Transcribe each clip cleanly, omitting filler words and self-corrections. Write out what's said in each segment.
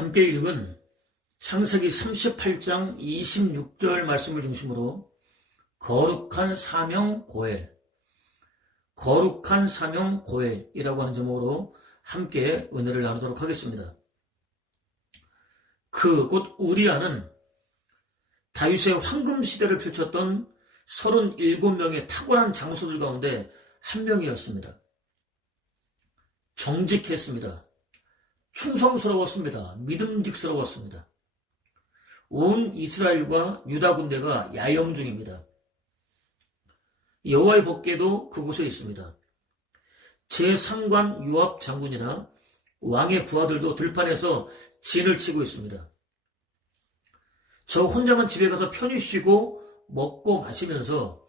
함께 읽은 창세기 38장 26절 말씀을 중심으로 거룩한 사명 고엘, 거룩한 사명 고엘이라고 하는 제목으로 함께 은혜를 나누도록 하겠습니다. 곧 우리아는 다윗의 황금 시대를 펼쳤던 37명의 탁월한 장수들 가운데 한 명이었습니다. 정직했습니다. 충성스러웠습니다. 믿음직스러웠습니다. 온 이스라엘과 유다 군대가 야영 중입니다. 여호와의 법궤도 그곳에 있습니다. 제3관 요압 장군이나 왕의 부하들도 들판에서 진을 치고 있습니다. 저 혼자만 집에 가서 편히 쉬고 먹고 마시면서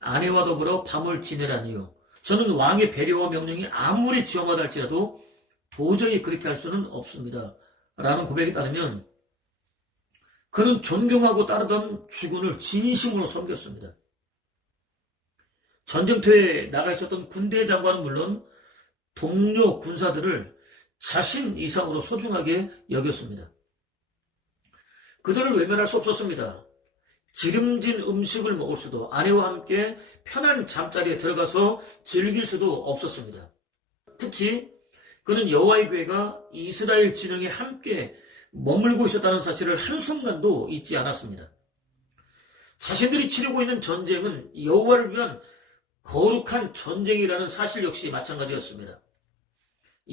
아내와 더불어 밤을 지내라니요. 저는 왕의 배려와 명령이 아무리 지엄하다 할지라도 도저히 그렇게 할 수는 없습니다. 라는 고백에 따르면 그는 존경하고 따르던 주군을 진심으로 섬겼습니다. 전쟁터에 나가 있었던 군대 장관은 물론 동료 군사들을 자신 이상으로 소중하게 여겼습니다. 그들을 외면할 수 없었습니다. 기름진 음식을 먹을 수도, 아내와 함께 편한 잠자리에 들어가서 즐길 수도 없었습니다. 특히 그는 여호와의 교회가 이스라엘 진영에 함께 머물고 있었다는 사실을 한순간도 잊지 않았습니다. 자신들이 치르고 있는 전쟁은 여호와를 위한 거룩한 전쟁이라는 사실 역시 마찬가지였습니다.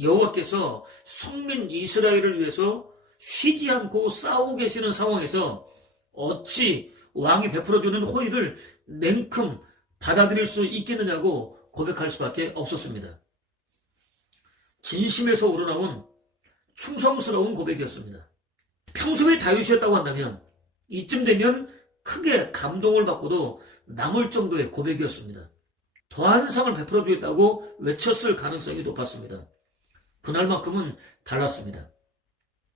여호와께서 성민 이스라엘을 위해서 쉬지 않고 싸우고 계시는 상황에서 어찌 왕이 베풀어주는 호의를 냉큼 받아들일 수 있겠느냐고 고백할 수밖에 없었습니다. 진심에서 우러나온 충성스러운 고백이었습니다. 평소에 다윗이었다고 한다면 이쯤 되면 크게 감동을 받고도 남을 정도의 고백이었습니다. 더한 상을 베풀어 주겠다고 외쳤을 가능성이 높았습니다. 그날만큼은 달랐습니다.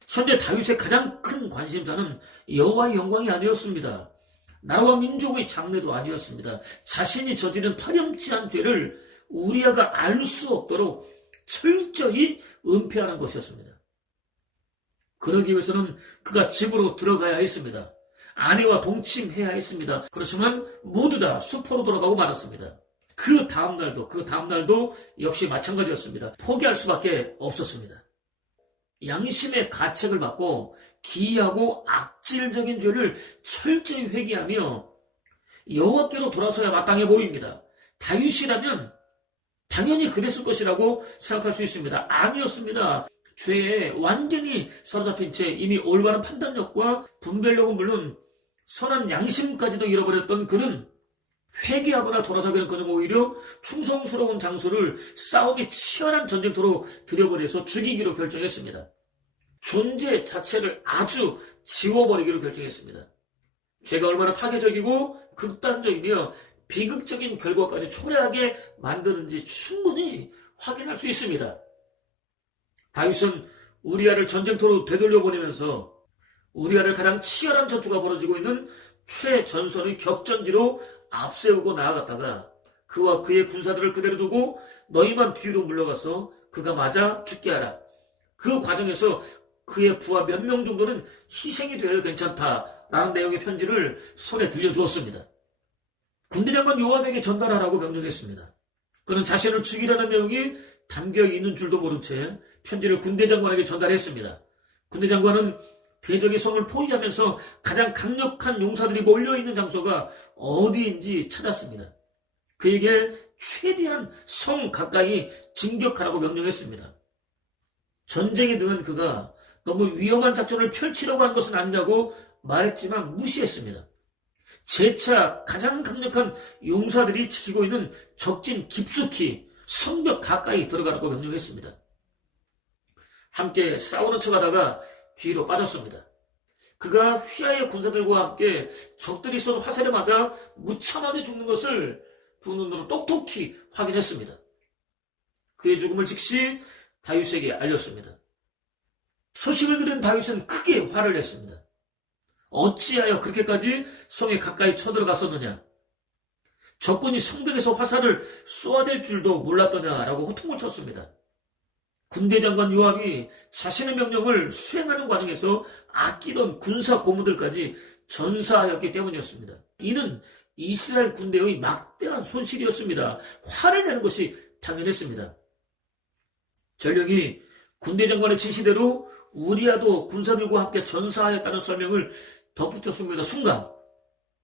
현재 다윗의 가장 큰 관심사는 여호와의 영광이 아니었습니다. 나라와 민족의 장래도 아니었습니다. 자신이 저지른 파렴치한 죄를 우리아가 알 수 없도록 철저히 은폐하는 것이었습니다. 그러기 위해서는 그가 집으로 들어가야 했습니다. 아내와 동침해야 했습니다. 그렇지만 모두 다 수포로 돌아가고 말았습니다. 그 다음날도 역시 마찬가지였습니다. 포기할 수밖에 없었습니다. 양심의 가책을 받고 기이하고 악질적인 죄를 철저히 회개하며 여호와께로 돌아서야 마땅해 보입니다. 다윗이라면 당연히 그랬을 것이라고 생각할 수 있습니다. 아니었습니다. 죄에 완전히 사로잡힌 채 이미 올바른 판단력과 분별력은 물론 선한 양심까지도 잃어버렸던 그는 회개하거나 돌아서기는커녕 오히려 충성스러운 장소를 싸움이 치열한 전쟁터로 들여버려서 죽이기로 결정했습니다. 존재 자체를 아주 지워버리기로 결정했습니다. 죄가 얼마나 파괴적이고 극단적이며 비극적인 결과까지 초래하게 만드는지 충분히 확인할 수 있습니다. 다윗은 우리아를 전쟁터로 되돌려보내면서 우리아를 가장 치열한 전투가 벌어지고 있는 최전선의 격전지로 앞세우고 나아갔다가 그와 그의 군사들을 그대로 두고 너희만 뒤로 물러가서 그가 맞아 죽게 하라. 그 과정에서 그의 부하 몇 명 정도는 희생이 되어도 괜찮다라는 내용의 편지를 손에 들려주었습니다. 군대 장관 요압에게 전달하라고 명령했습니다. 그는 자신을 죽이라는 내용이 담겨있는 줄도 모른 채 편지를 군대 장관에게 전달했습니다. 군대 장관은 대적의 성을 포위하면서 가장 강력한 용사들이 몰려있는 장소가 어디인지 찾았습니다. 그에게 최대한 성 가까이 진격하라고 명령했습니다. 전쟁에 등한 그가 너무 위험한 작전을 펼치려고 한 것은 아니냐고 말했지만 무시했습니다. 재차 가장 강력한 용사들이 지키고 있는 적진 깊숙이 성벽 가까이 들어가라고 명령했습니다. 함께 싸우는 척하다가 뒤로 빠졌습니다. 그가 휘하의 군사들과 함께 적들이 쏜 화살에 맞아 무참하게 죽는 것을 두 눈으로 똑똑히 확인했습니다. 그의 죽음을 즉시 다윗에게 알렸습니다. 소식을 들은 다윗은 크게 화를 냈습니다. 어찌하여 그렇게까지 성에 가까이 쳐들어갔었느냐? 적군이 성벽에서 화살을 쏘아댈 줄도 몰랐더냐라고 호통을 쳤습니다. 군대 장관 요압이 자신의 명령을 수행하는 과정에서 아끼던 군사 고무들까지 전사하였기 때문이었습니다. 이는 이스라엘 군대의 막대한 손실이었습니다. 화를 내는 것이 당연했습니다. 전령이 군대 장관의 지시대로 우리아도 군사들과 함께 전사하였다는 설명을 덧붙였습니다. 순간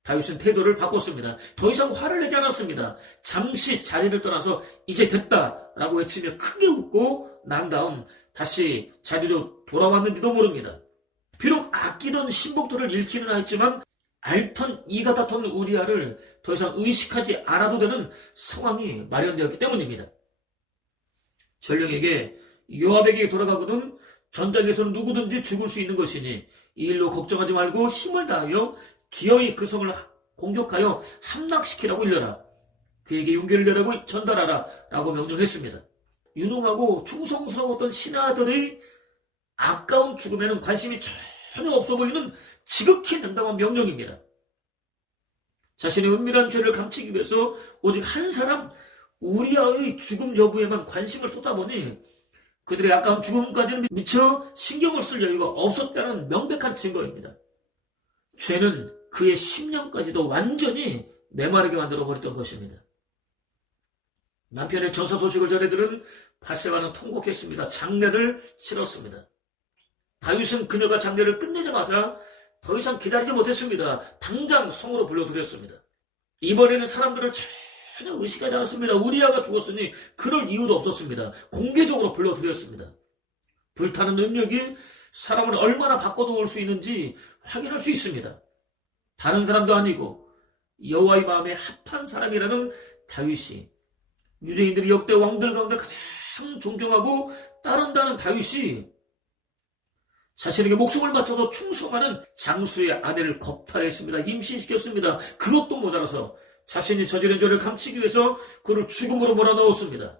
다윗은 태도를 바꿨습니다. 더 이상 화를 내지 않았습니다. 잠시 자리를 떠나서 이제 됐다라고 외치며 크게 웃고 난 다음 다시 자리로 돌아왔는지도 모릅니다. 비록 아끼던 신복들을 잃기는 하였지만 앓던 이 같았던 우리아를 더 이상 의식하지 않아도 되는 상황이 마련되었기 때문입니다. 전령에게 요압에게 돌아가거든 전장에서는 누구든지 죽을 수 있는 것이니 이 일로 걱정하지 말고 힘을 다하여 기어이 그 성을 공격하여 함락시키라고 일러라. 그에게 용기를 내라고 전달하라 라고 명령했습니다. 유능하고 충성스러웠던 신하들의 아까운 죽음에는 관심이 전혀 없어 보이는 지극히 냉담한 명령입니다. 자신의 은밀한 죄를 감추기 위해서 오직 한 사람 우리아의 죽음 여부에만 관심을 쏟아보니 그들의 아까운 죽음까지는 미처 신경을 쓸 여유가 없었다는 명백한 증거입니다. 죄는 그의 심령까지도 완전히 메마르게 만들어버렸던 것입니다. 남편의 전사 소식을 전해 들은 밧세바는 통곡했습니다. 장례를 치렀습니다. 다윗은 그녀가 장례를 끝내자마자 더 이상 기다리지 못했습니다. 당장 성으로 불러들였습니다. 이번에는 사람들을 전혀 의식하지 않았습니다. 우리아가 죽었으니 그럴 이유도 없었습니다. 공개적으로 불러들였습니다. 불타는 능력이 사람을 얼마나 바꿔놓을 수 있는지 확인할 수 있습니다. 다른 사람도 아니고 여호와의 마음에 합한 사람이라는 다윗이, 유대인들이 역대 왕들 가운데 가장 존경하고 따른다는 다윗이 자신에게 목숨을 바쳐서 충성하는 장수의 아내를 겁탈했습니다. 임신시켰습니다. 그것도 모자라서 자신이 저지른 죄를 감추기 위해서 그를 죽음으로 몰아넣었습니다.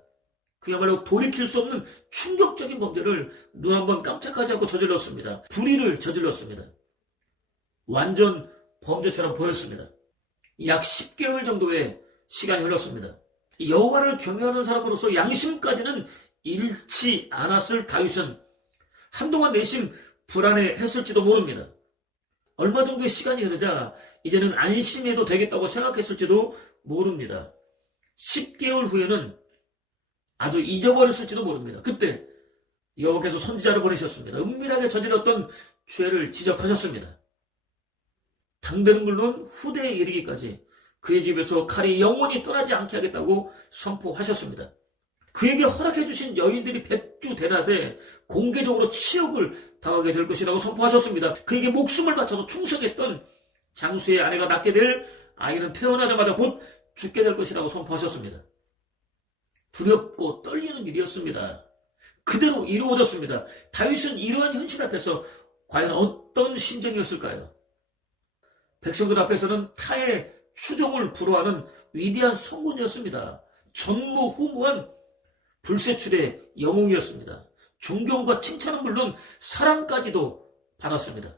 그야말로 돌이킬 수 없는 충격적인 범죄를 눈 한 번 깜짝하지 않고 저질렀습니다. 불의를 저질렀습니다. 완전 범죄처럼 보였습니다. 약 10개월 정도의 시간이 흘렀습니다. 여호와를 경외하는 사람으로서 양심까지는 잃지 않았을 다윗은 한동안 내심 불안해했을지도 모릅니다. 얼마 정도의 시간이 흐르자 이제는 안심해도 되겠다고 생각했을지도 모릅니다. 10개월 후에는 아주 잊어버렸을지도 모릅니다. 그때 여호와께서 선지자를 보내셨습니다. 은밀하게 저질렀던 죄를 지적하셨습니다. 당대는 물론 후대에 이르기까지 그의 집에서 칼이 영원히 떠나지 않게 하겠다고 선포하셨습니다. 그에게 허락해 주신 여인들이 백주대낮에 공개적으로 치욕을 당하게 될 것이라고 선포하셨습니다. 그에게 목숨을 바쳐서 충성했던 장수의 아내가 낳게 될 아이는 태어나자마자 곧 죽게 될 것이라고 선포하셨습니다. 두렵고 떨리는 일이었습니다. 그대로 이루어졌습니다. 다윗은 이러한 현실 앞에서 과연 어떤 심정이었을까요? 백성들 앞에서는 타의 추종을 불허하는 위대한 성군이었습니다. 전무후무한 불세출의 영웅이었습니다. 존경과 칭찬은 물론 사랑까지도 받았습니다.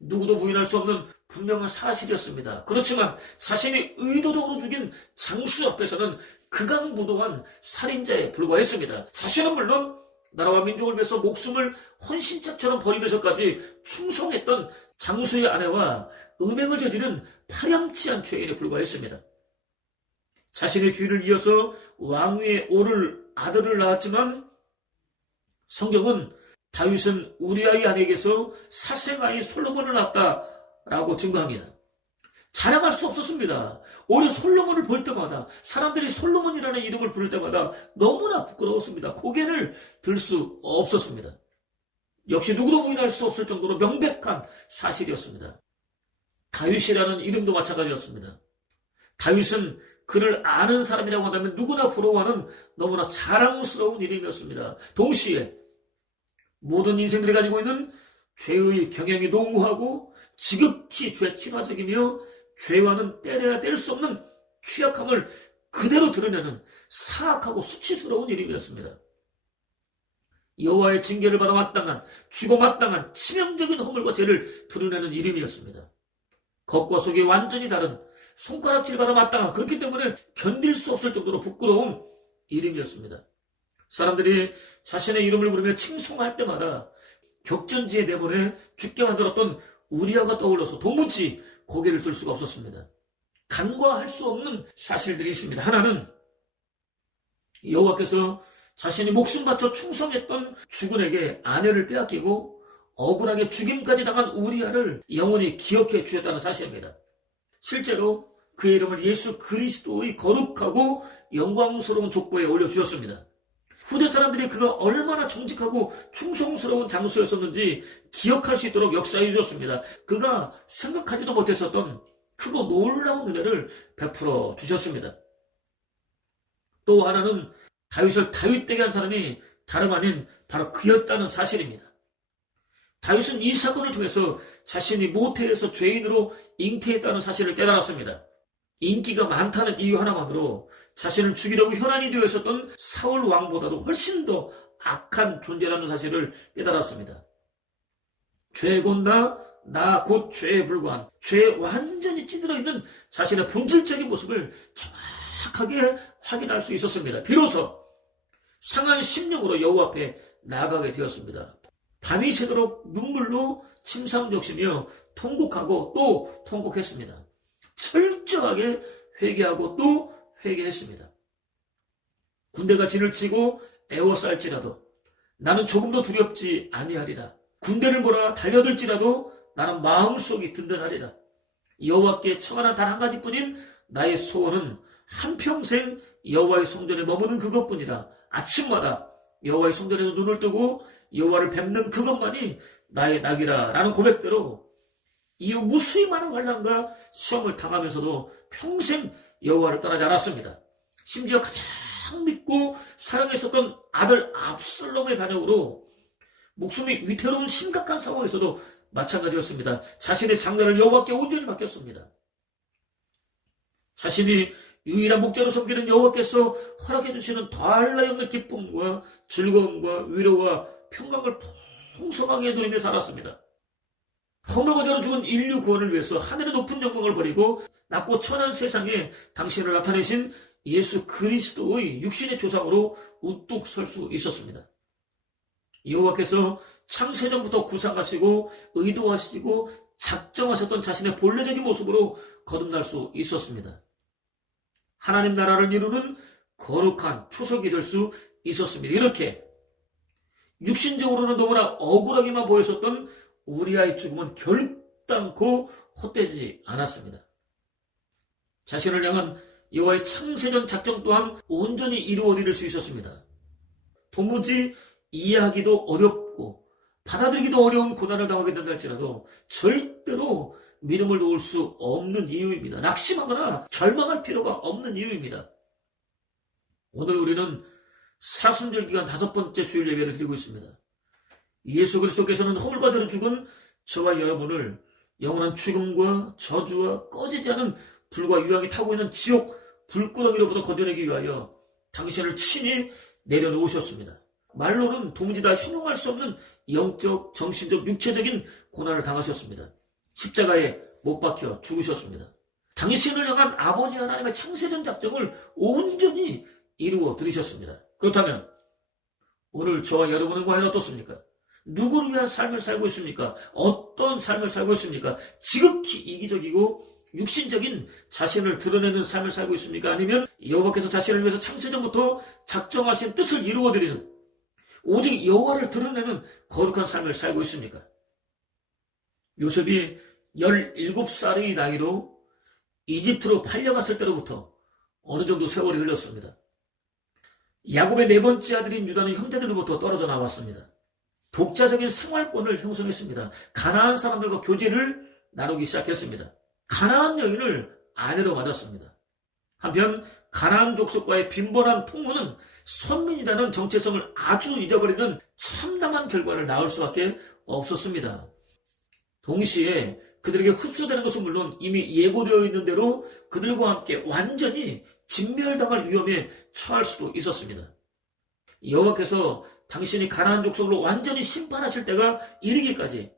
누구도 부인할 수 없는 분명한 사실이었습니다. 그렇지만 자신이 의도적으로 죽인 장수 앞에서는 극악무도한 살인자에 불과했습니다. 자신은 물론 나라와 민족을 위해서 목숨을 헌신자처럼 버리면서까지 충성했던 장수의 아내와 음행을 저지른 파렴치한 죄인에 불과했습니다. 자신의 뒤를 이어서 왕위에 오를 아들을 낳았지만 성경은 다윗은 우리아의 아내에게서 사생아이 솔로몬을 낳았다라고 증거합니다. 자랑할 수 없었습니다. 오히려 솔로몬을 볼 때마다 사람들이 솔로몬이라는 이름을 부를 때마다 너무나 부끄러웠습니다. 고개를 들 수 없었습니다. 역시 누구도 부인할 수 없을 정도로 명백한 사실이었습니다. 다윗이라는 이름도 마찬가지였습니다. 다윗은 그를 아는 사람이라고 한다면 누구나 부러워하는 너무나 자랑스러운 이름이었습니다. 동시에 모든 인생들이 가지고 있는 죄의 경향이 농후하고 지극히 죄 친화적이며 죄와는 때려야 뗄 수 없는 취약함을 그대로 드러내는 사악하고 수치스러운 이름이었습니다. 여호와의 징계를 받아 마땅한, 죽어 마땅한 치명적인 허물과 죄를 드러내는 이름이었습니다. 겉과 속이 완전히 다른, 손가락질 받아 마땅한, 그렇기 때문에 견딜 수 없을 정도로 부끄러운 이름이었습니다. 사람들이 자신의 이름을 부르며 칭송할 때마다 격전지에 내보내 죽게 만들었던 우리아가 떠올라서 도무지 고개를 들 수가 없었습니다. 간과할 수 없는 사실들이 있습니다. 하나는 여호와께서 자신이 목숨 바쳐 충성했던 주군에게 아내를 빼앗기고 억울하게 죽임까지 당한 우리아를 영원히 기억해 주셨다는 사실입니다. 실제로 그의 이름을 예수 그리스도의 거룩하고 영광스러운 족보에 올려주셨습니다. 후대 사람들이 그가 얼마나 정직하고 충성스러운 장수였었는지 기억할 수 있도록 역사해 주셨습니다. 그가 생각하지도 못했었던 크고 놀라운 은혜를 베풀어 주셨습니다. 또 하나는 다윗을 다윗되게 한 사람이 다름 아닌 바로 그였다는 사실입니다. 다윗은 이 사건을 통해서 자신이 모태에서 죄인으로 잉태했다는 사실을 깨달았습니다. 인기가 많다는 이유 하나만으로 자신을 죽이려고 혈안이 되어 있었던 사울 왕보다도 훨씬 더 악한 존재라는 사실을 깨달았습니다. 죄곤다 나 곧 죄에 불과한, 죄에 완전히 찌들어 있는 자신의 본질적인 모습을 정확하게 확인할 수 있었습니다. 비로소 상한 심령으로 여호와 앞에 나아가게 되었습니다. 밤이 새도록 눈물로 침상적시며 통곡하고 또 통곡했습니다. 철저하게 회개하고 또 회개했습니다. 군대가 진을 치고 애워쌀지라도 나는 조금도 두렵지 아니하리라. 군대를 몰아 달려들지라도 나는 마음속이 든든하리라. 여호와께 청하는 단 한 가지뿐인 나의 소원은 한평생 여호와의 성전에 머무는 그것뿐이라. 아침마다 여호와의 성전에서 눈을 뜨고 여호와를 뵙는 그것만이 나의 낙이라 라는 고백대로 이후 무수히 많은 환난과 시험을 당하면서도 평생 여호와를 떠나지 않았습니다. 심지어 가장 믿고 사랑했었던 아들 압살롬의 반역으로 목숨이 위태로운 심각한 상황에서도 마찬가지였습니다. 자신의 장래를 여호와께 온전히 맡겼습니다. 자신이 유일한 목자로 섬기는 여호와께서 허락해 주시는 더할 나위 없는 기쁨과 즐거움과 위로와 평강을 풍성하게 누리며 살았습니다. 허물과자로 죽은 인류 구원을 위해서 하늘의 높은 영광을 버리고 낮고 천한 세상에 당신을 나타내신 예수 그리스도의 육신의 조상으로 우뚝 설 수 있었습니다. 여호와께서 창세전부터 구상하시고 의도하시고 작정하셨던 자신의 본래적인 모습으로 거듭날 수 있었습니다. 하나님 나라를 이루는 거룩한 초석이 될 수 있었습니다. 이렇게 육신적으로는 너무나 억울하게만 보였었던 우리아의 죽음은 결단코 헛되지 않았습니다. 자신을 향한 여호와의 창세전 작정 또한 온전히 이루어드릴 수 있었습니다. 도무지 이해하기도 어렵고 받아들이기도 어려운 고난을 당하게 된다 할지라도 절대로 믿음을 놓을 수 없는 이유입니다. 낙심하거나 절망할 필요가 없는 이유입니다. 오늘 우리는 사순절 기간 5번째 주일 예배를 드리고 있습니다. 예수 그리스도께서는 허물과대로 죽은 저와 여러분을 영원한 죽음과 저주와 꺼지지 않은 불과 유황이 타고 있는 지옥 불구덩이로부터 건져내기 위하여 당신을 친히 내려놓으셨습니다. 말로는 도무지 다 형용할 수 없는 영적, 정신적, 육체적인 고난을 당하셨습니다. 십자가에 못 박혀 죽으셨습니다. 당신을 향한 아버지 하나님의 창세전 작정을 온전히 이루어 드리셨습니다. 그렇다면 오늘 저와 여러분은 과연 어떻습니까? 누구를 위한 삶을 살고 있습니까? 어떤 삶을 살고 있습니까? 지극히 이기적이고 육신적인 자신을 드러내는 삶을 살고 있습니까? 아니면 여호와께서 자신을 위해서 창세전부터 작정하신 뜻을 이루어드리는 오직 여호와를 드러내는 거룩한 삶을 살고 있습니까? 요셉이 17살의 나이로 이집트로 팔려갔을 때로부터 어느 정도 세월이 흘렀습니다. 야곱의 4번째 아들인 유다는 형제들로부터 떨어져 나왔습니다. 독자적인 생활권을 형성했습니다. 가나안 사람들과 교제를 나누기 시작했습니다. 가나안 여인을 아내로 맞았습니다. 한편 가나안 족속과의 빈번한 통혼은 선민이라는 정체성을 아주 잊어버리는 참담한 결과를 낳을 수밖에 없었습니다. 동시에 그들에게 흡수되는 것은 물론 이미 예고되어 있는 대로 그들과 함께 완전히 진멸당할 위험에 처할 수도 있었습니다. 여호와께서 당신이 가나안 족속으로 완전히 심판하실 때가 이르기까지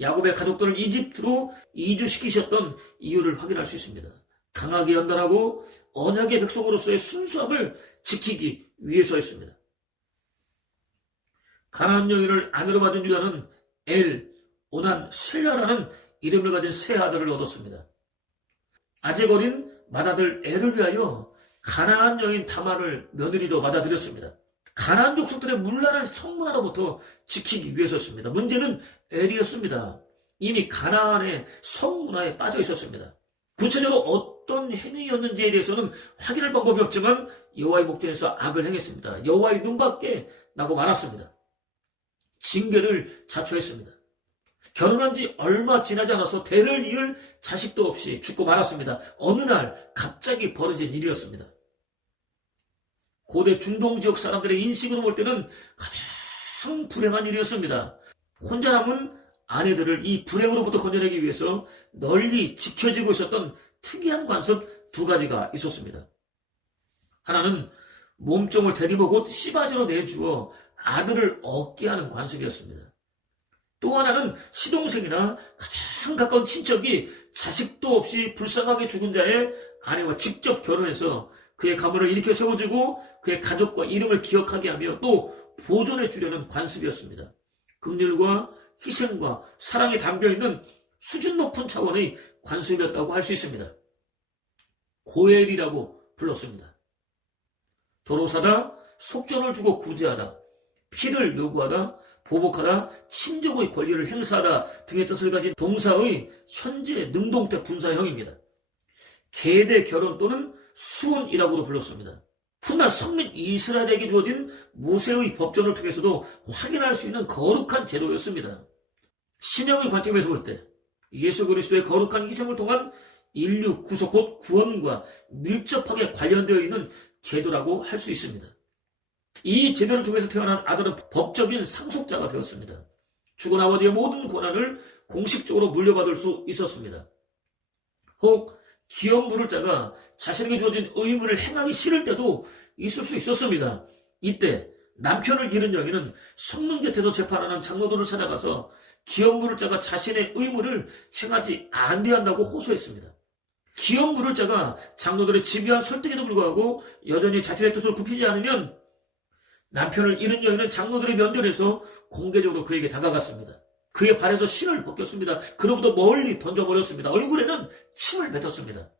야곱의 가족들을 이집트로 이주시키셨던 이유를 확인할 수 있습니다. 강하게 연단하고 언약의 백성으로서의 순수함을 지키기 위해서였습니다. 가나안 여인을 아내로 받은 유다는 엘, 오난, 셀라라는 이름을 가진 세 아들을 얻었습니다. 아직 어린 맏아들 엘을 위하여 가나안 여인 다말을 며느리로 받아들였습니다. 가나안 족속들의 문란한 성문화로부터 지키기 위해서였습니다. 문제는 엘이었습니다. 이미 가나안의 성문화에 빠져 있었습니다. 구체적으로 어떤 행위였는지에 대해서는 확인할 방법이 없지만 여호와의 목전에서 악을 행했습니다. 여호와의 눈밖에 나고 말았습니다. 징계를 자초했습니다. 결혼한 지 얼마 지나지 않아서 대를 이을 자식도 없이 죽고 말았습니다. 어느 날 갑자기 벌어진 일이었습니다. 고대 중동 지역 사람들의 인식으로 볼 때는 가장 불행한 일이었습니다. 혼자 남은 아내들을 이 불행으로부터 건져내기 위해서 널리 지켜지고 있었던 특이한 관습 두 가지가 있었습니다. 하나는 몸종을 데리고 곧 씨바지로 내주어 아들을 얻게 하는 관습이었습니다. 또 하나는 시동생이나 가장 가까운 친척이 자식도 없이 불쌍하게 죽은 자의 아내와 직접 결혼해서 그의 가문을 일으켜 세워주고 그의 가족과 이름을 기억하게 하며 또 보존해 주려는 관습이었습니다. 긍휼과 희생과 사랑이 담겨있는 수준 높은 차원의 관습이었다고 할 수 있습니다. 고엘이라고 불렀습니다. 도로사다, 속전을 주고 구제하다, 피를 요구하다, 보복하다, 친족의 권리를 행사하다 등의 뜻을 가진 동사의 현재 능동태 분사형입니다. 계대 결혼 또는 수혼이라고도 불렀습니다. 훗날 성민 이스라엘에게 주어진 모세의 법전을 통해서도 확인할 수 있는 거룩한 제도였습니다. 신약의 관점에서 볼 때 예수 그리스도의 거룩한 희생을 통한 인류 구속 곧 구원과 밀접하게 관련되어 있는 제도라고 할 수 있습니다. 이 제도를 통해서 태어난 아들은 법적인 상속자가 되었습니다. 죽은 아버지의 모든 권한을 공식적으로 물려받을 수 있었습니다. 혹 기업 물을 자가 자신에게 주어진 의무를 행하기 싫을 때도 있을 수 있었습니다. 이때 남편을 잃은 여인은 성문곁에서 재판하는 장로들을 찾아가서 기업 물을 자가 자신의 의무를 행하지 않는다고 호소했습니다. 기업 물을 자가 장로들의 집요한 설득에도 불구하고 여전히 자신의 뜻을 굽히지 않으면 남편을 잃은 여인은 장로들의 면전에서 공개적으로 그에게 다가갔습니다. 그의 발에서 신을 벗겼습니다. 그로부터 멀리 던져버렸습니다. 얼굴에는 침을 뱉었습니다.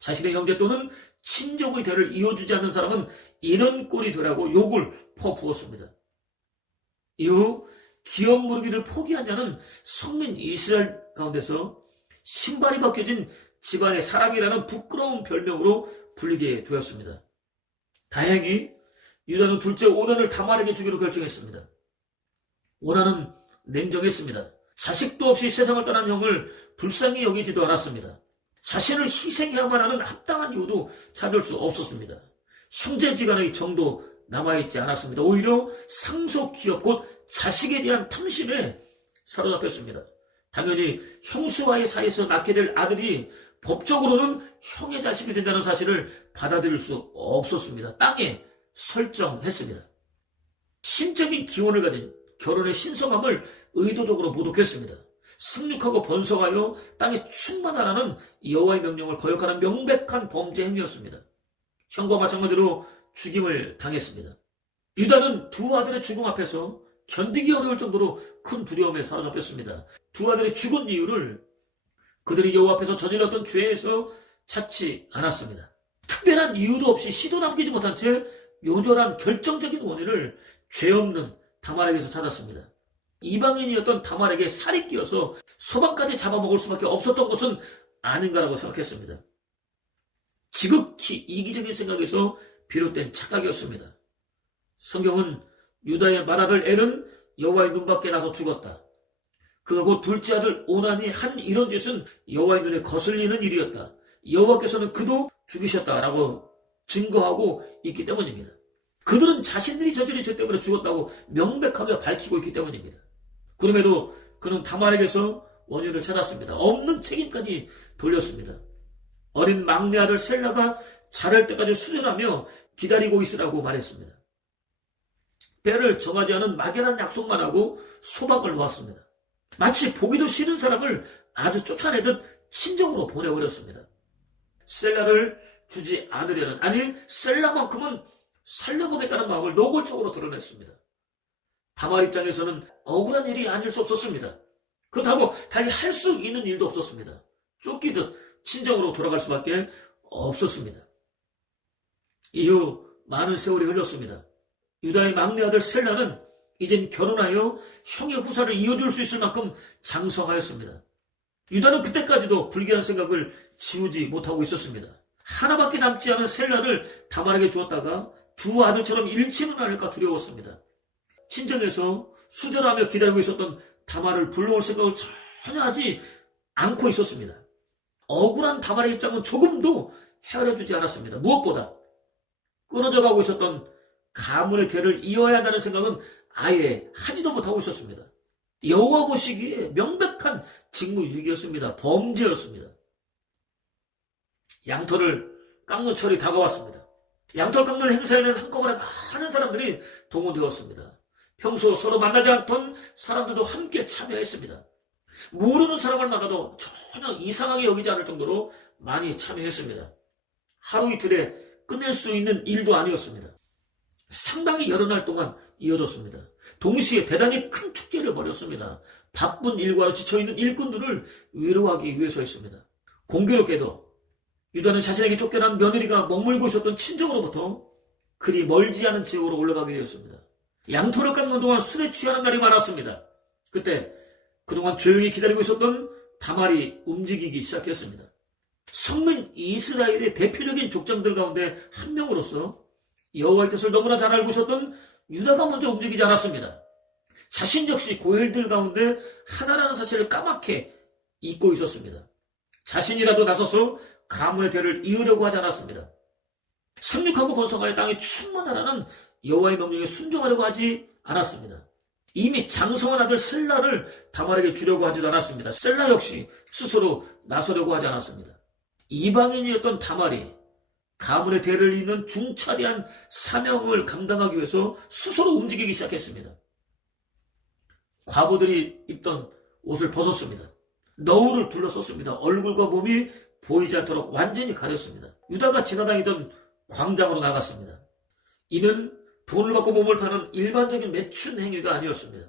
자신의 형제 또는 친족의 대를 이어주지 않는 사람은 이런 꼴이 되라고 욕을 퍼부었습니다. 이후 기업 무르기를 포기한 자는 성민 이스라엘 가운데서 신발이 벗겨진 집안의 사람이라는 부끄러운 별명으로 불리게 되었습니다. 다행히 유다는 둘째 오난을 다말에게 주기로 결정했습니다. 오난은 냉정했습니다. 자식도 없이 세상을 떠난 형을 불쌍히 여기지도 않았습니다. 자신을 희생해야만 하는 합당한 이유도 찾을 수 없었습니다. 형제지간의 정도 남아있지 않았습니다. 오히려 상속 기업 곧 자식에 대한 탐심에 사로잡혔습니다. 당연히 형수와의 사이에서 낳게 될 아들이 법적으로는 형의 자식이 된다는 사실을 받아들일 수 없었습니다. 땅에 설정했습니다. 신적인 기원을 가진 결혼의 신성함을 의도적으로 모독했습니다. 승륙하고 번성하여 땅에 충만하라는 여호와의 명령을 거역하는 명백한 범죄 행위였습니다. 형과 마찬가지로 죽임을 당했습니다. 유다는 두 아들의 죽음 앞에서 견디기 어려울 정도로 큰 두려움에 사로잡혔습니다. 두 아들이 죽은 이유를 그들이 여호와 앞에서 저질렀던 죄에서 찾지 않았습니다. 특별한 이유도 없이 시도 남기지 못한 채 요절한 결정적인 원인을 죄 없는 다말에게서 찾았습니다. 이방인이었던 다말에게 살이 끼어서 소방까지 잡아먹을 수밖에 없었던 것은 아닌가라고 생각했습니다. 지극히 이기적인 생각에서 비롯된 착각이었습니다. 성경은 유다의 맏아들 엘은 여호와의 눈밖에 나서 죽었다. 그가 곧 둘째 아들 오난이 한 이런 짓은 여호와의 눈에 거슬리는 일이었다. 여호와께서는 그도 죽이셨다라고 증거하고 있기 때문입니다. 그들은 자신들이 저지른 죄 때문에 죽었다고 명백하게 밝히고 있기 때문입니다. 그럼에도 그는 다말에게서 원인을 찾았습니다. 없는 책임까지 돌렸습니다. 어린 막내 아들 셀라가 자랄 때까지 수련하며 기다리고 있으라고 말했습니다. 때를 정하지 않은 막연한 약속만 하고 소박을 놓았습니다. 마치 보기도 싫은 사람을 아주 쫓아내듯 심정으로 보내버렸습니다. 셀라를 주지 않으려는, 아니 셀라만큼은 살려보겠다는 마음을 노골적으로 드러냈습니다. 다말 입장에서는 억울한 일이 아닐 수 없었습니다. 그렇다고 달리 할 수 있는 일도 없었습니다. 쫓기듯 친정으로 돌아갈 수밖에 없었습니다. 이후 많은 세월이 흘렀습니다. 유다의 막내 아들 셀라는 이젠 결혼하여 형의 후사를 이어줄 수 있을 만큼 장성하였습니다. 유다는 그때까지도 불길한 생각을 지우지 못하고 있었습니다. 하나밖에 남지 않은 셀라를 다말에게 주었다가 두 아들처럼 잃지는 않을까 두려웠습니다. 친정에서 수절하며 기다리고 있었던 다말을 불러올 생각을 전혀 하지 않고 있었습니다. 억울한 다말의 입장은 조금도 헤아려주지 않았습니다. 무엇보다 끊어져 가고 있었던 가문의 대를 이어야 한다는 생각은 아예 하지도 못하고 있었습니다. 여호와 보시기에 명백한 직무유기였습니다. 범죄였습니다. 양털을 깎는 철이 다가왔습니다. 양털 깎는 행사에는 한꺼번에 많은 사람들이 동원되었습니다. 평소 서로 만나지 않던 사람들도 함께 참여했습니다. 모르는 사람을 만나도 전혀 이상하게 여기지 않을 정도로 많이 참여했습니다. 하루 이틀에 끝낼 수 있는 일도 아니었습니다. 상당히 여러 날 동안 이어졌습니다. 동시에 대단히 큰 축제를 벌였습니다. 바쁜 일과로 지쳐있는 일꾼들을 위로하기 위해서였습니다. 공교롭게도 유다는 자신에게 쫓겨난 며느리가 머물고 있었던 친정으로부터 그리 멀지 않은 지역으로 올라가게 되었습니다. 양털을 깎는 동안 술에 취하는 날이 많았습니다. 그때 그동안 조용히 기다리고 있었던 다말이 움직이기 시작했습니다. 성민 이스라엘의 대표적인 족장들 가운데 한 명으로서 여호와의 뜻을 너무나 잘 알고 있었던 유다가 먼저 움직이지 않았습니다. 자신 역시 고엘들 가운데 하나라는 사실을 까맣게 잊고 있었습니다. 자신이라도 나서서 가문의 대를 이으려고 하지 않았습니다. 생육하고 번성하여 땅에 충만하라는 여호와의 명령에 순종하려고 하지 않았습니다. 이미 장성한 아들 셀라를 다말에게 주려고 하지도 않았습니다. 셀라 역시 스스로 나서려고 하지 않았습니다. 이방인이었던 다말이 가문의 대를 잇는 중차대한 사명을 감당하기 위해서 스스로 움직이기 시작했습니다. 과부들이 입던 옷을 벗었습니다. 너울을 둘러썼습니다. 얼굴과 몸이 보이지 않도록 완전히 가렸습니다. 유다가 지나다니던 광장으로 나갔습니다. 이는 돈을 받고 몸을 파는 일반적인 매춘 행위가 아니었습니다.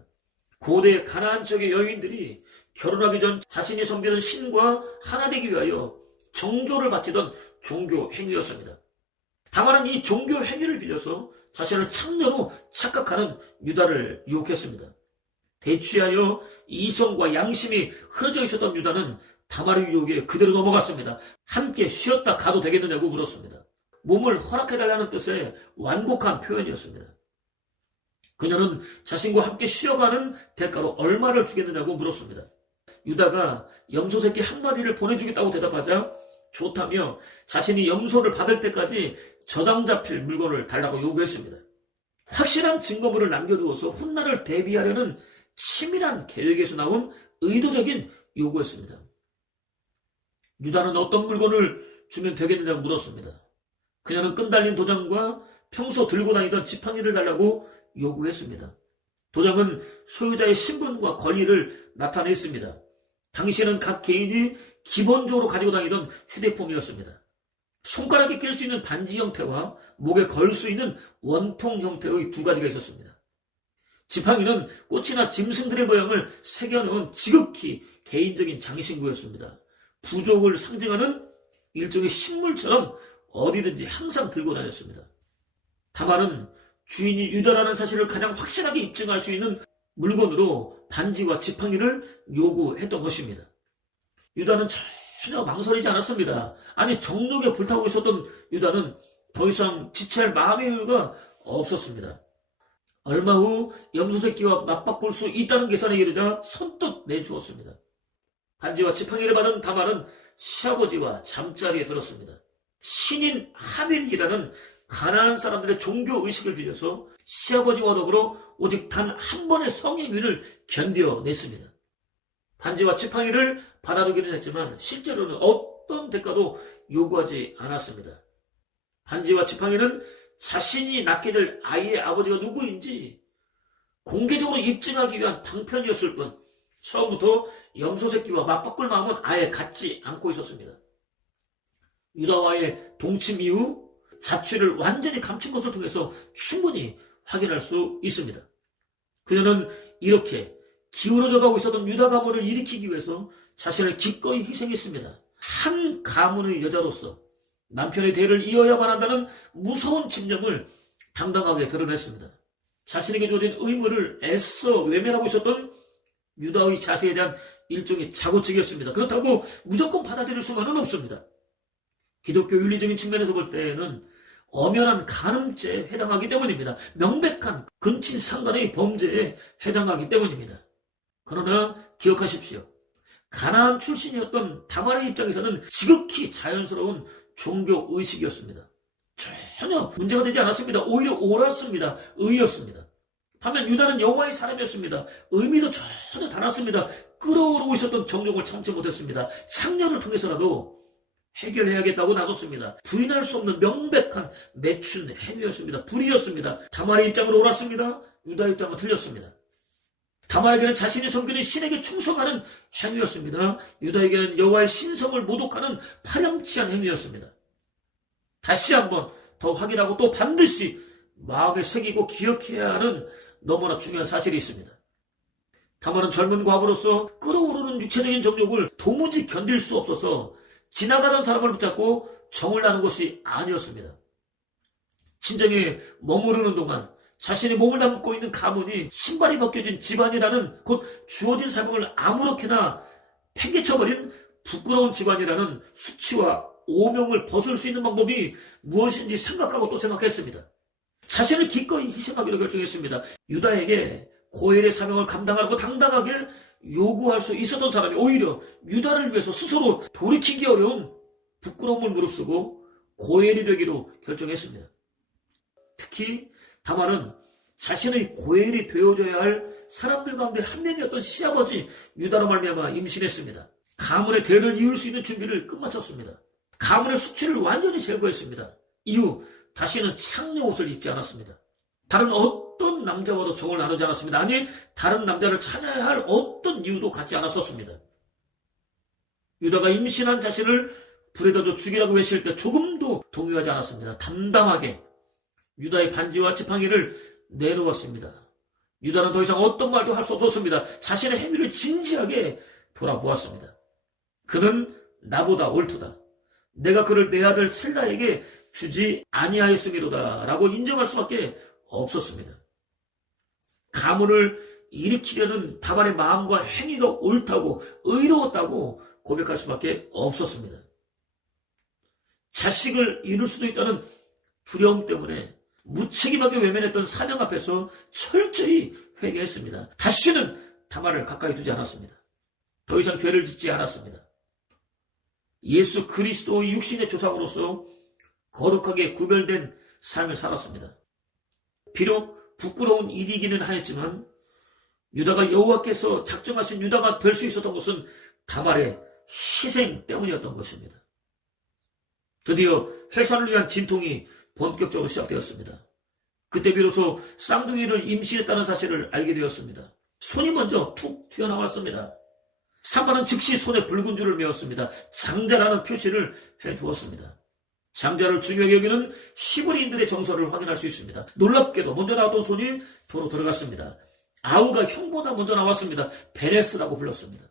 고대 가나안 지역의 여인들이 결혼하기 전 자신이 섬기는 신과 하나 되기 위하여 정조를 바치던 종교 행위였습니다. 다만은 이 종교 행위를 빌려서 자신을 창녀로 착각하는 유다를 유혹했습니다. 대취하여 이성과 양심이 흐려져 있었던 유다는 다말의 유혹에 그대로 넘어갔습니다. 함께 쉬었다 가도 되겠느냐고 물었습니다. 몸을 허락해달라는 뜻의 완곡한 표현이었습니다. 그녀는 자신과 함께 쉬어가는 대가로 얼마를 주겠느냐고 물었습니다. 유다가 염소 새끼 한 마리를 보내주겠다고 대답하자 좋다며 자신이 염소를 받을 때까지 저당 잡힐 물건을 달라고 요구했습니다. 확실한 증거물을 남겨두어서 훗날을 대비하려는 치밀한 계획에서 나온 의도적인 요구였습니다. 유다는 어떤 물건을 주면 되겠느냐고 물었습니다. 그녀는 끈달린 도장과 평소 들고 다니던 지팡이를 달라고 요구했습니다. 도장은 소유자의 신분과 권리를 나타냈습니다. 당시에는 각 개인이 기본적으로 가지고 다니던 휴대폰이었습니다. 손가락에 낄 수 있는 반지 형태와 목에 걸 수 있는 원통 형태의 두 가지가 있었습니다. 지팡이는 꽃이나 짐승들의 모양을 새겨놓은 지극히 개인적인 장신구였습니다. 부족을 상징하는 일종의 식물처럼 어디든지 항상 들고 다녔습니다. 다말은 주인이 유다라는 사실을 가장 확실하게 입증할 수 있는 물건으로 반지와 지팡이를 요구했던 것입니다. 유다는 전혀 망설이지 않았습니다. 아니 정욕에 불타고 있었던 유다는 더 이상 지체할 마음의 여유가 없었습니다. 얼마 후 염소 새끼와 맞바꿀 수 있다는 계산에 이르자 선뜻 내주었습니다. 반지와 지팡이를 받은 다말은 시아버지와 잠자리에 들었습니다. 신인 하빌이라는 가나안 사람들의 종교 의식을 빌려서 시아버지와 더불어 오직 단 한 번의 성행위를 견뎌냈습니다. 반지와 지팡이를 받아두기는 했지만 실제로는 어떤 대가도 요구하지 않았습니다. 반지와 지팡이는 자신이 낳게 될 아이의 아버지가 누구인지 공개적으로 입증하기 위한 방편이었을 뿐 처음부터 염소 새끼와 맞바꿀 마음은 아예 갖지 않고 있었습니다. 유다와의 동침 이후 자취를 완전히 감춘 것을 통해서 충분히 확인할 수 있습니다. 그녀는 이렇게 기울어져 가고 있었던 유다 가문을 일으키기 위해서 자신을 기꺼이 희생했습니다. 한 가문의 여자로서 남편의 대를 이어야만 한다는 무서운 집념을 당당하게 드러냈습니다. 자신에게 주어진 의무를 애써 외면하고 있었던 유다의 자세에 대한 일종의 자고책이었습니다. 그렇다고 무조건 받아들일 수만은 없습니다. 기독교 윤리적인 측면에서 볼 때는 엄연한 간음죄에 해당하기 때문입니다. 명백한 근친상간의 범죄에 해당하기 때문입니다. 그러나 기억하십시오. 가나안 출신이었던 다말의 입장에서는 지극히 자연스러운 종교 의식이었습니다. 전혀 문제가 되지 않았습니다. 오히려 옳았습니다. 의였습니다. 반면 유다는 여호와의 사람이었습니다. 의미도 전혀 달랐습니다. 끓어오르고 있었던 정욕을 참지 못했습니다. 창녀를 통해서라도 해결해야겠다고 나섰습니다. 부인할 수 없는 명백한 매춘 행위였습니다. 불의였습니다. 다말의 입장으로 옳았습니다. 유다의 입장은 틀렸습니다. 다말에게는 자신이 섬기는 신에게 충성하는 행위였습니다. 유다에게는 여호와의 신성을 모독하는 파렴치한 행위였습니다. 다시 한번 더 확인하고 또 반드시 마음에 새기고 기억해야 하는 너무나 중요한 사실이 있습니다. 다말은 젊은 과부로서 끓어오르는 육체적인 정욕을 도무지 견딜 수 없어서 지나가던 사람을 붙잡고 정을 나는 것이 아니었습니다. 친정에 머무르는 동안 자신이 몸을 담고 있는 가문이 신발이 벗겨진 집안이라는 곧 주어진 사명을 아무렇게나 팽개쳐버린 부끄러운 집안이라는 수치와 오명을 벗을 수 있는 방법이 무엇인지 생각하고 또 생각했습니다. 자신을 기꺼이 희생하기로 결정했습니다. 유다에게 고엘의 사명을 감당하고 당당하게 요구할 수 있었던 사람이 오히려 유다를 위해서 스스로 돌이키기 어려운 부끄러움을 무릅쓰고 고엘이 되기로 결정했습니다. 특히 다말은 자신의 고엘이 되어줘야 할 사람들 가운데 한 명이었던 시아버지 유다로 말미암아 임신했습니다. 가문의 대를 이을 수 있는 준비를 끝마쳤습니다. 가문의 수치를 완전히 제거했습니다. 이후 다시는 창녀 옷을 입지 않았습니다. 다른 어떤 남자와도 정을 나누지 않았습니다. 아니, 다른 남자를 찾아야 할 어떤 이유도 갖지 않았었습니다. 유다가 임신한 자신을 불에 던져 죽이라고 외칠 때 조금도 동요하지 않았습니다. 담담하게 유다의 반지와 지팡이를 내놓았습니다. 유다는 더 이상 어떤 말도 할 수 없었습니다. 자신의 행위를 진지하게 돌아보았습니다. 그는 나보다 옳도다. 내가 그를 내 아들 셀라에게 주지 아니하였음이로다 라고 인정할 수밖에 없었습니다. 가문을 일으키려는 다말의 마음과 행위가 옳다고 의로웠다고 고백할 수밖에 없었습니다. 자식을 잃을 수도 있다는 두려움 때문에 무책임하게 외면했던 사명 앞에서 철저히 회개했습니다. 다시는 다말을 가까이 두지 않았습니다. 더 이상 죄를 짓지 않았습니다. 예수 그리스도의 육신의 조상으로서 거룩하게 구별된 삶을 살았습니다. 비록 부끄러운 일이기는 하였지만 유다가 여호와께서 작정하신 유다가 될 수 있었던 것은 다말의 희생 때문이었던 것입니다. 드디어 해산을 위한 진통이 본격적으로 시작되었습니다. 그때 비로소 쌍둥이를 임신했다는 사실을 알게 되었습니다. 손이 먼저 툭 튀어나왔습니다. 사마는 즉시 손에 붉은 줄을 메었습니다. 장자라는 표시를 해두었습니다. 장자를 중요하게 여기는 히브리인들의 정서를 확인할 수 있습니다. 놀랍게도 먼저 나왔던 손이 도로 들어갔습니다. 아우가 형보다 먼저 나왔습니다. 베레스라고 불렀습니다.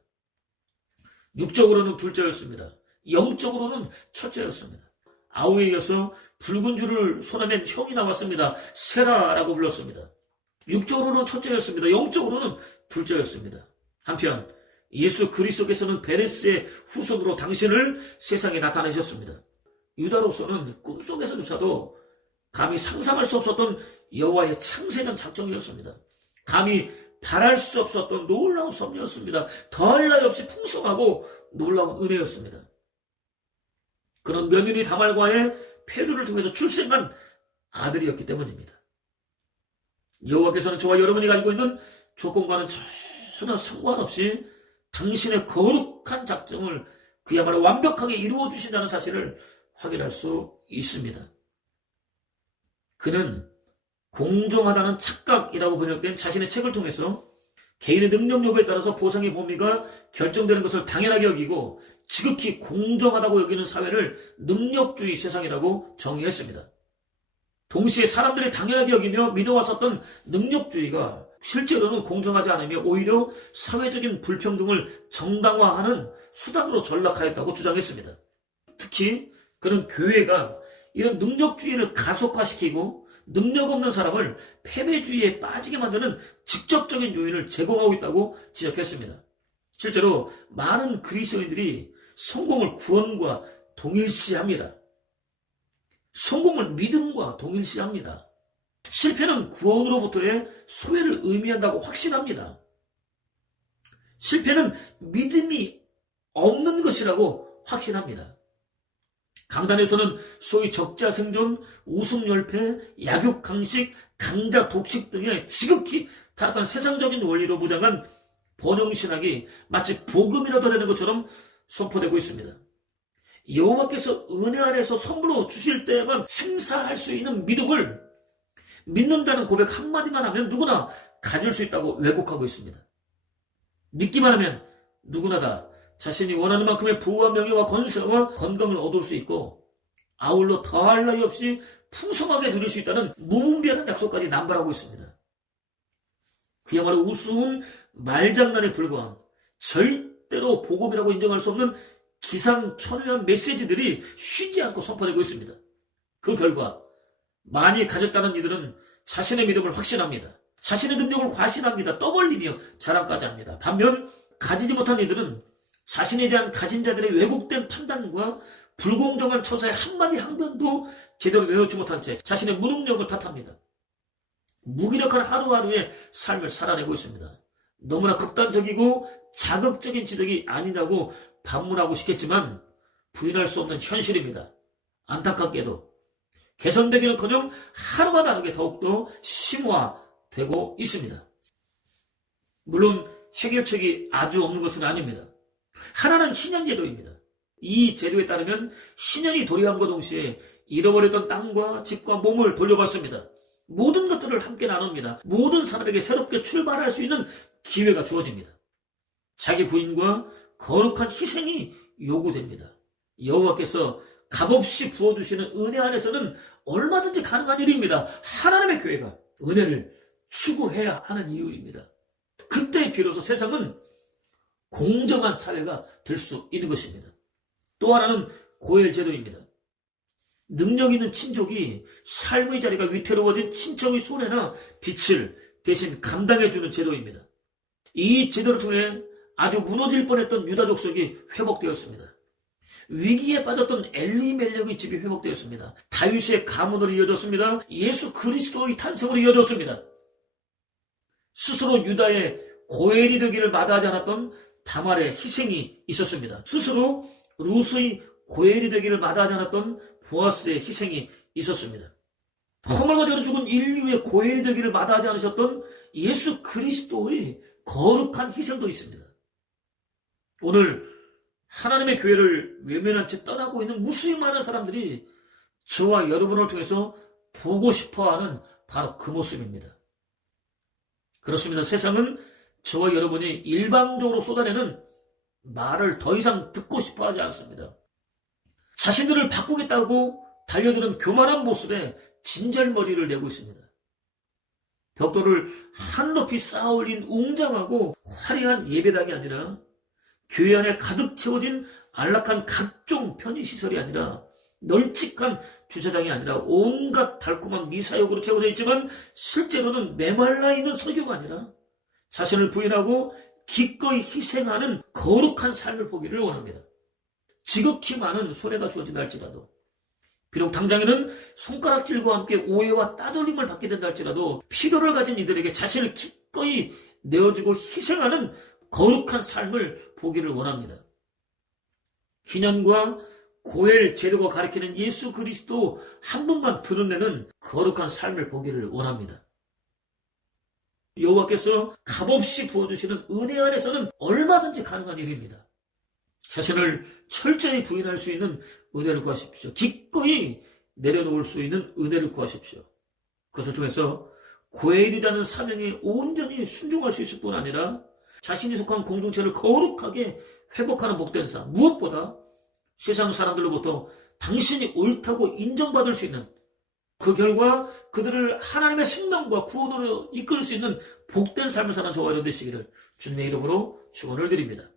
육적으로는 둘째였습니다. 영적으로는 첫째였습니다. 아우에 이어서 붉은 줄을 손에 맨 형이 나왔습니다. 세라라고 불렀습니다. 육적으로는 첫째였습니다. 영적으로는 둘째였습니다. 한편 예수 그리스도께서는 베레스의 후손으로 당신을 세상에 나타내셨습니다. 유다로서는 꿈속에서조차도 감히 상상할 수 없었던 여호와의 창세전 작정이었습니다. 감히 바랄 수 없었던 놀라운 섭리였습니다. 더할 나위 없이 풍성하고 놀라운 은혜였습니다. 그런 며느리 다말과의 폐류를 통해서 출생한 아들이었기 때문입니다. 여호와께서는 저와 여러분이 가지고 있는 조건과는 전혀 상관없이 당신의 거룩한 작정을 그야말로 완벽하게 이루어 주신다는 사실을 확인할 수 있습니다. 그는 공정하다는 착각이라고 번역된 자신의 책을 통해서 개인의 능력 여부에 따라서 보상의 범위가 결정되는 것을 당연하게 여기고 지극히 공정하다고 여기는 사회를 능력주의 세상이라고 정의했습니다. 동시에 사람들이 당연하게 여기며 믿어왔었던 능력주의가 실제로는 공정하지 않으며 오히려 사회적인 불평등을 정당화하는 수단으로 전락하였다고 주장했습니다. 특히 그는 교회가 이런 능력주의를 가속화시키고 능력 없는 사람을 패배주의에 빠지게 만드는 직접적인 요인을 제공하고 있다고 지적했습니다. 실제로 많은 그리스도인들이 성공을 구원과 동일시합니다. 성공을 믿음과 동일시합니다. 실패는 구원으로부터의 소외를 의미한다고 확신합니다. 실패는 믿음이 없는 것이라고 확신합니다. 강단에서는 소위 적자 생존, 웃음 열패, 약육 강식, 강자 독식 등의 지극히 타락한 세상적인 원리로 무장한 번영신학이 마치 복음이라도 되는 것처럼 선포되고 있습니다. 여호와께서 은혜 안에서 선물로 주실 때에만 행사할 수 있는 믿음을 믿는다는 고백 한마디만 하면 누구나 가질 수 있다고 왜곡하고 있습니다. 믿기만 하면 누구나 다 자신이 원하는 만큼의 부와 명예와 건세와 건강을 얻을 수 있고 아울러 더할 나위 없이 풍성하게 누릴 수 있다는 무분별한 약속까지 남발하고 있습니다. 그야말로 우스운 말장난에 불과한 절대로 복음이라고 인정할 수 없는 기상천외한 메시지들이 쉬지 않고 선포되고 있습니다. 그 결과 많이 가졌다는 이들은 자신의 믿음을 확신합니다. 자신의 능력을 과신합니다. 떠벌리며 자랑까지 합니다. 반면 가지지 못한 이들은 자신에 대한 가진 자들의 왜곡된 판단과 불공정한 처사의 한마디 항변도 제대로 내놓지 못한 채 자신의 무능력을 탓합니다. 무기력한 하루하루의 삶을 살아내고 있습니다. 너무나 극단적이고 자극적인 지적이 아니냐고 반문하고 싶겠지만 부인할 수 없는 현실입니다. 안타깝게도 개선되기는커녕 하루가 다르게 더욱더 심화되고 있습니다. 물론 해결책이 아주 없는 것은 아닙니다. 하나는 신현제도입니다. 이 제도에 따르면 신현이 도래함과 동시에 잃어버렸던 땅과 집과 몸을 돌려받습니다. 모든 것들을 함께 나눕니다. 모든 사람에게 새롭게 출발할 수 있는 기회가 주어집니다. 자기 부인과 거룩한 희생이 요구됩니다. 여호와께서 값없이 부어주시는 은혜 안에서는 얼마든지 가능한 일입니다. 하나님의 교회가 은혜를 추구해야 하는 이유입니다. 그때 비로소 세상은 공정한 사회가 될 수 있는 것입니다. 또 하나는 고엘 제도입니다. 능력 있는 친족이 삶의 자리가 위태로워진 친척의 손해나 빚을 대신 감당해주는 제도입니다. 이 제도를 통해 아주 무너질 뻔했던 유다 족속이 회복되었습니다. 위기에 빠졌던 엘리멜렉의 집이 회복되었습니다. 다윗의 가문으로 이어졌습니다. 예수 그리스도의 탄생으로 이어졌습니다. 스스로 유다의 고엘이 되기를 마다하지 않았던 다말의 희생이 있었습니다. 스스로 루스의 고엘이 되기를 마다하지 않았던 보아스의 희생이 있었습니다. 허물과대로 죽은 인류의 고엘이 되기를 마다하지 않으셨던 예수 그리스도의 거룩한 희생도 있습니다. 오늘 하나님의 교회를 외면한 채 떠나고 있는 무수히 많은 사람들이 저와 여러분을 통해서 보고 싶어하는 바로 그 모습입니다. 그렇습니다. 세상은 저와 여러분이 일방적으로 쏟아내는 말을 더 이상 듣고 싶어하지 않습니다. 자신들을 바꾸겠다고 달려드는 교만한 모습에 진절머리를 내고 있습니다. 벽돌을 한 높이 쌓아 올린 웅장하고 화려한 예배당이 아니라 교회 안에 가득 채워진 안락한 각종 편의시설이 아니라 널찍한 주차장이 아니라 온갖 달콤한 미사역으로 채워져 있지만 실제로는 메말라 있는 설교가 아니라 자신을 부인하고 기꺼이 희생하는 거룩한 삶을 보기를 원합니다. 지극히 많은 손해가 주어진다 할지라도 비록 당장에는 손가락질과 함께 오해와 따돌림을 받게 된다 할지라도 필요를 가진 이들에게 자신을 기꺼이 내어주고 희생하는 거룩한 삶을 보기를 원합니다. 희년과 고엘 제도가 가리키는 예수 그리스도 한 분만 드러내는 거룩한 삶을 보기를 원합니다. 여호와께서 값없이 부어주시는 은혜 안에서는 얼마든지 가능한 일입니다. 자신을 철저히 부인할 수 있는 은혜를 구하십시오. 기꺼이 내려놓을 수 있는 은혜를 구하십시오. 그것을 통해서 고엘이라는 사명에 온전히 순종할 수 있을 뿐 아니라 자신이 속한 공동체를 거룩하게 회복하는 복된 삶, 무엇보다 세상 사람들로부터 당신이 옳다고 인정받을 수 있는 그 결과 그들을 하나님의 생명과 구원으로 이끌 수 있는 복된 삶을 사는 저와 여러분 되시기를 주님의 이름으로 축원을 드립니다.